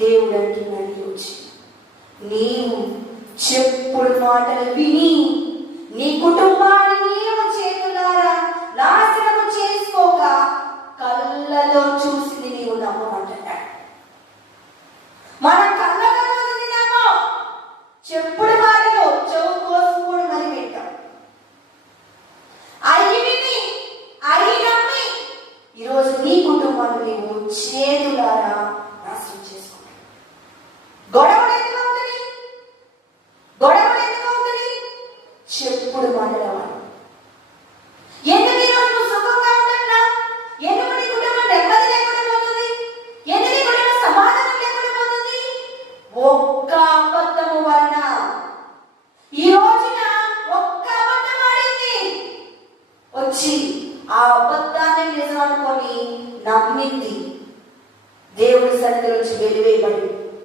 దేవుడు అంటున్నాడు ఈరోజు, నీవు చెప్పుడు మాటలు విని నీ కుటుంబాన్ని నీవు చేతులారా నాశనము చేసుకోక కళ్ళలో చూసింది నీవు నమ్మమంటున్నాడు. మన కళ్ళలో చూసిందేమో చెప్పుడు మాటలు చెవు కోసం కూడా మరి వింటాం. అయి విని అయి నమ్మి ఈరోజు నీ కుటుంబాన్ని నీవు చేతులారా నాశనం చేసుకుంటావు. గొడవలు ఎందుకు అవుతుంది? చెప్పుడు మాటలవా? ఎందుకు ఈరోజు నువ్వు సుఖంగా ఉంటున్నా? ఎందుకు నీ కుటుంబం నెమ్మది లేకుండా పోతుంది? ఎందుకు నీ కుటుంబం సమాధానం లేకుండా పోతుంది?